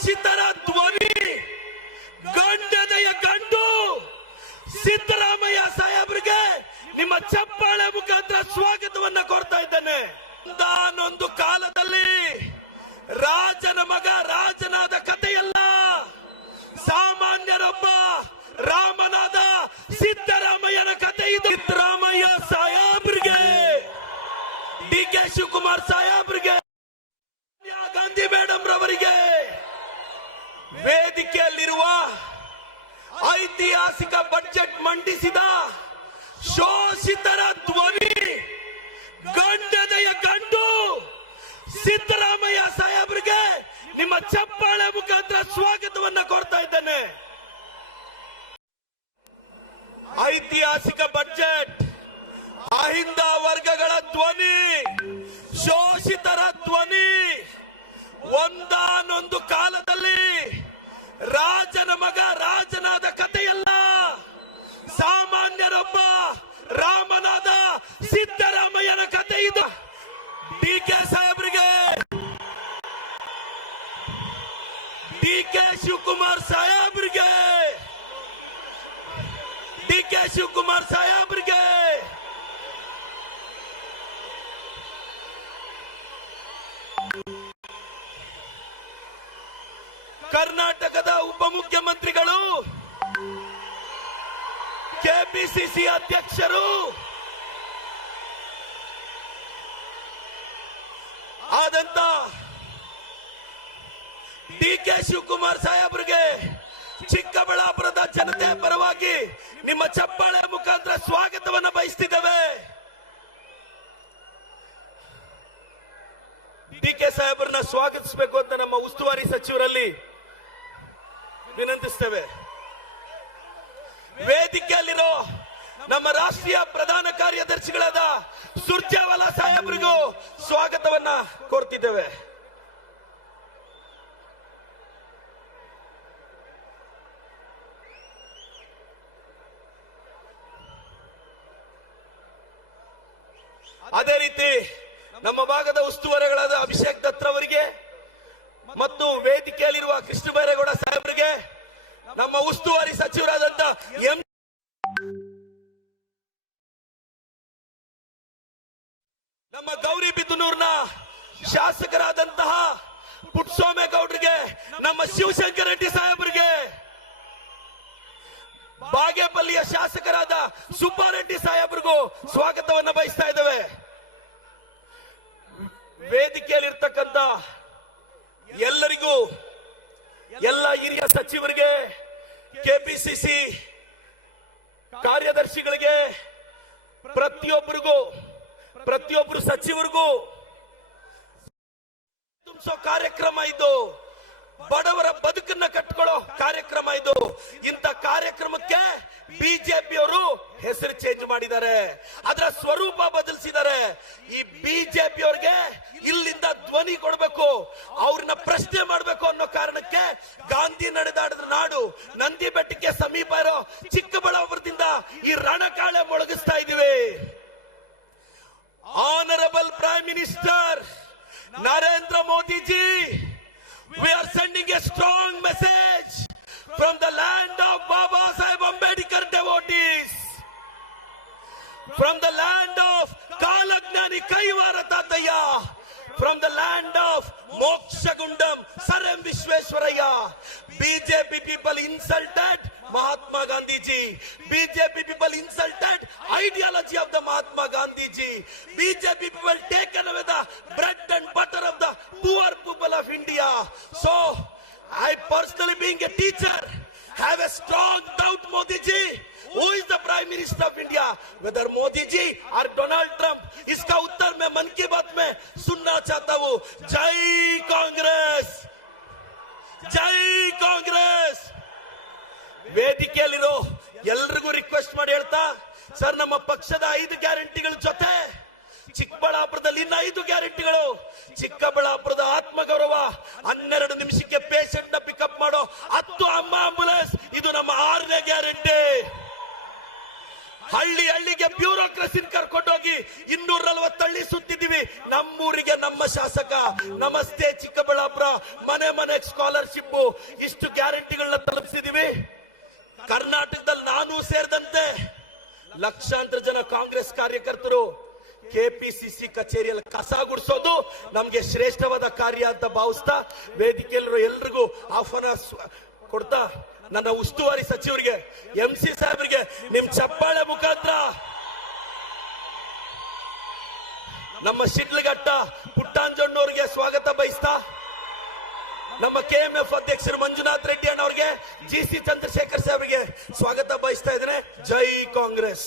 ಶೋಷಿತರ ಧ್ವನಿ, ಗಂಡನೆಯ ಗಂಡು ಸಿದ್ದರಾಮಯ್ಯ ಸಾಹೇಬ್ರಿಗೆ ನಿಮ್ಮ ಚಪ್ಪಾಳೆ ಮುಖಾಂತರ ಸ್ವಾಗತವನ್ನ ಕೋರ್ತಾ ಇದ್ದೇನೆ. ಒಂದಾನೊಂದು ಕಾಲದಲ್ಲಿ ರಾಜನ ಮಗ ರಾಜನಾದ ಕಥೆಯಲ್ಲ, ಸಾಮಾನ್ಯರೊಬ್ಬ ರಾಮನಾದ ಸಿದ್ದರಾಮಯ್ಯನ ಕಥೆ ಇದು. ಸಿದ್ದರಾಮಯ್ಯ ಸಾಹೇಬ್ರಿಗೆ, ಡಿ.ಕೆ. ಶಿವಕುಮಾರ್ ಸಾಹೇಬ್ರಿಗೆ, ಗಾಂಧಿ ಮೇಡಮ್ ರವರಿಗೆ ವೇದಿಕೆಯಲ್ಲಿರುವ ಐತಿಹಾಸಿಕ ಬಜೆಟ್ ಮಂಡಿಸಿದ ಶೋಷಿತರ ಧ್ವನಿ, ಗಂಡನೆಯ ಗಂಡು ಸಿದ್ದರಾಮಯ್ಯ ಸಾಹೇಬ್ರಿಗೆ ನಿಮ್ಮ ಚಪ್ಪಾಳೆ ಮುಖಾಂತರ ಸ್ವಾಗತವನ್ನ ಕೋರ್ತಾ ಇದ್ದೇನೆ. ಐತಿಹಾಸಿಕ ಬಜೆಟ್, ಅಹಿಂದ ವರ್ಗಗಳ ಧ್ವನಿ, ಶೋಷಿತರ ಧ್ವನಿ. ಒಂದಾನೊಂದು ಕಾಲದಲ್ಲಿ ರಾಜನ ಮಗ ರಾಜನಾದ ಕಥೆಯಲ್ಲ, ಸಾಮಾನ್ಯರೊಬ್ಬ ರಾಮನಾದ ಸಿದ್ದರಾಮಯ್ಯನ ಕಥೆ ಇದು. ಡಿ.ಕೆ. ಸಾಹೇಬ್ರಿಗೆ, ಡಿ.ಕೆ. ಶಿವಕುಮಾರ್ ಸಾಹೇಬ್ರಿಗೆ, ಡಿ.ಕೆ. ಶಿವಕುಮಾರ್ ಸಾಹೇಬ್ರಿಗೆ ಕರ್ನಾಟಕದ ಉಪಮುಖ್ಯಮಂತ್ರಿಗಳು, ಕೆಪಿಸಿಸಿ ಅಧ್ಯಕ್ಷರು ಆದಂತ ಡಿ.ಕೆ. ಶಿವಕುಮಾರ್ ಸಾಹೇಬ್ರಿಗೆ ಚಿಕ್ಕಬಳ್ಳಾಪುರದ ಜನತೆ ಪರವಾಗಿ ನಿಮ್ಮ ಚಪ್ಪಾಳೆ ಮುಖಾಂತರ ಸ್ವಾಗತವನ್ನ ಬಯಸ್ತಿದ್ದೇವೆ. ಡಿ.ಕೆ. ಸಾಹೇಬ್ರನ್ನ ಸ್ವಾಗತಿಸಬೇಕು ಅಂತ ನಮ್ಮ ಉಸ್ತುವಾರಿ ಸಚಿವರಲ್ಲಿ ವಿನಂತಿಸ್ತೇವೆ. ವೇದಿಕೆಯಲ್ಲಿರೋ ನಮ್ಮ ರಾಷ್ಟ್ರೀಯ ಪ್ರಧಾನ ಕಾರ್ಯದರ್ಶಿಗಳಾದ ಸುರ್ಜೇವಾಲಾ ಸಾಹೇಬ್ರಿಗೂ ಸ್ವಾಗತವನ್ನ ಕೋರ್ತಿದ್ದೇವೆ. ಅದೇ ರೀತಿ ನಮ್ಮ ಭಾಗದ ಉಸ್ತುವಾರಿಗಳಾದ ಅಭಿಷೇಕ್ ದತ್ ಅವರಿಗೆ ಮತ್ತು ವೇದಿಕೆಯಲ್ಲಿರುವ ಕೃಷ್ಣ ಬೈರೇಗೌಡ ಸಾಹೇಬರಿಗೆ, ನಮ್ಮ ಉಸ್ತುವಾರಿ ಸಚಿವರಾದಂತ ನಮ್ಮ ಗೌರಿಬಿದನೂರಿನ ಶಾಸಕರಾದಂತಹ ಪುಟ್ಟಸ್ವಾಮೇಗೌಡರಿಗೆ, ನಮ್ಮ ಶಿವಶಂಕರ ರೆಡ್ಡಿ ಸಾಹೇಬರಿಗೆ, ಬಾಗೇಪಲ್ಲಿಯ ಶಾಸಕರಾದ ಸುಬ್ಬಾರೆಡ್ಡಿ ಸಾಹೇಬರಿಗೂ ಸ್ವಾಗತವನ್ನ ಬಯಸ್ತಾ ಇದ್ದೇವೆ. ವೇದಿಕೆಯಲ್ಲಿರ್ತಕ್ಕಂಥ ಎಲ್ಲರಿಗೂ, ಎಲ್ಲ ಹಿರಿಯ ಸಚಿವರಿಗೆ, ಕೆಪಿಸಿಸಿ ಕಾರ್ಯದರ್ಶಿಗಳಿಗೆ, ಪ್ರತಿಯೊಬ್ಬರು ಸಚಿವರಿಗೂ ತುಂಬಿಸೋ ಕಾರ್ಯಕ್ರಮ ಇದು. ಬಡವರ ಬದುಕನ್ನ ಕಟ್ಕೊಳ್ಳೋ ಕಾರ್ಯಕ್ರಮ ಇದು. ಇಂಥ ಕಾರ್ಯಕ್ರಮಕ್ಕೆ ಬಿಜೆಪಿಯವರು ಹೆಸರು ಚೇಂಜ್ ಮಾಡಿದ್ದಾರೆ, ಅದರ ಸ್ವರೂಪ ಬದಲಿಸಿದ್ದಾರೆ. ಈ ಬಿಜೆಪಿಯವರಿಗೆ ಇಲ್ಲಿಂದ ಧ್ವನಿ ಕೊಡಬೇಕು, ಅವ್ರನ್ನ ಪ್ರಶ್ನೆ ಮಾಡಬೇಕು ಅನ್ನೋ ಕಾರಣಕ್ಕೆ ಗಾಂಧಿ ನಡೆದಾಡಿದ ನಾಡು ನಂದಿ ಬೆಟ್ಟಕ್ಕೆ ಸಮೀಪ ಇರೋ ಚಿಕ್ಕಬಳ್ಳಾಪುರದಿಂದ ಈ ರಣಕಾಳೆ ಮೊಳಗಿಸ್ತಾ ಇದೀವಿ. Honourable prime minister Narendra Modi ji, we are sending a strong message from the land of Baba Saheb Ambedkar devotees, from the land of Kalagnani Kaivara Tataya, from the land of Mokshagundam Sir M. Vishweswaraya. BJP people insulted Mahatma Gandhi ji. BJP people insulted ideology of the Mahatma Gandhi ji. BJP people taken away the bread and butter of the poor people of India. So, I personally being a teacher have a strong doubt Modi ji. Who is the Prime Minister of India? Whether Modi ji or Donald Trump? इसका उत्तर मैं मन की बात में सुनना चाहता हूँ. जय कांग्रेस, जय कांग्रेस. ವೇದಿಕೆಯಲ್ಲಿರೋ ಎಲ್ರಿಗೂ ರಿಕ್ವೆಸ್ಟ್ ಮಾಡಿ ಹೇಳ್ತಾ, ಸರ್ ನಮ್ಮ ಪಕ್ಷದ 5 ಗ್ಯಾರಂಟಿಗಳ ಜೊತೆ ಚಿಕ್ಕಬಳ್ಳಾಪುರದಲ್ಲಿ ಇನ್ನು 5 ಗ್ಯಾರಂಟಿಗಳು. ಚಿಕ್ಕಬಳ್ಳಾಪುರದ ಆತ್ಮಗೌರವ, 12 ನಿಮಿಷಕ್ಕೆ ಪೇಷಂಟ್ ನ ಪಿಕಪ್ ಮಾಡೋ 10 ಅಮ್ಮ ಆಂಬುಲೆನ್ಸ್, ಇದು ನಮ್ಮ 6ನೇ ಗ್ಯಾರಂಟಿ. ಹಳ್ಳಿ ಹಳ್ಳಿಗೆ ಬ್ಯೂರೋಕ್ರಸಿ ಕರ್ಕೊಂಡೋಗಿ 240 ಹಳ್ಳಿ ಸುತ್ತಿದ್ದೀವಿ. ನಮ್ಮೂರಿಗೆ ನಮ್ಮ ಶಾಸಕ ನಮಸ್ತೆ ಚಿಕ್ಕಬಳ್ಳಾಪುರ ಮನೆ ಮನೆಗೆ ಸ್ಕಾಲರ್ಶಿಪ್ ಇಷ್ಟು ಗ್ಯಾರಂಟಿಗಳನ್ನ ತಲುಪಿಸಿದೀವಿ. ಕರ್ನಾಟಕದಲ್ಲಿ ನಾನು ಸೇರಿದಂತೆ ಲಕ್ಷಾಂತರ ಜನ ಕಾಂಗ್ರೆಸ್ ಕಾರ್ಯಕರ್ತರು ಕೆಪಿಸಿಸಿ ಕಚೇರಿಯಲ್ಲಿ ಕಸ ಗುಡಿಸೋದು ನಮ್ಗೆ ಶ್ರೇಷ್ಠವಾದ ಕಾರ್ಯ ಅಂತ ಭಾವಿಸ್ತಾ ವೇದಿಕೆಯಲ್ಲೂ ಎಲ್ರಿಗೂ ಆಹ್ವಾನ ಕೊಡ್ತಾ ನನ್ನ ಉಸ್ತುವಾರಿ ಸಚಿವರಿಗೆ MC ಸಾಹೇಬರಿಗೆ ನಿಮ್ ಚಪ್ಪಾಳೆ ಮುಖಾಂತರ ನಮ್ಮ ಶಿಡ್ಲಘಟ್ಟ ಪುಟ್ಟಾಂಜಣ್ಣವ್ರಿಗೆ ಸ್ವಾಗತ ಬಯಸ್ತಾ ನಮ್ಮ KMF ಅಧ್ಯಕ್ಷರು ಮಂಜುನಾಥ್ ರೆಡ್ಡಿ ಅಣ್ಣವ್ರಿಗೆ GC ಚಂದ್ರಶೇಖರ್ ಸಾಹೇಬರಿಗೆ ಸ್ವಾಗತ ಬಯಸ್ತಾ ಇದ್ದೇನೆ. ಜೈ ಕಾಂಗ್ರೆಸ್.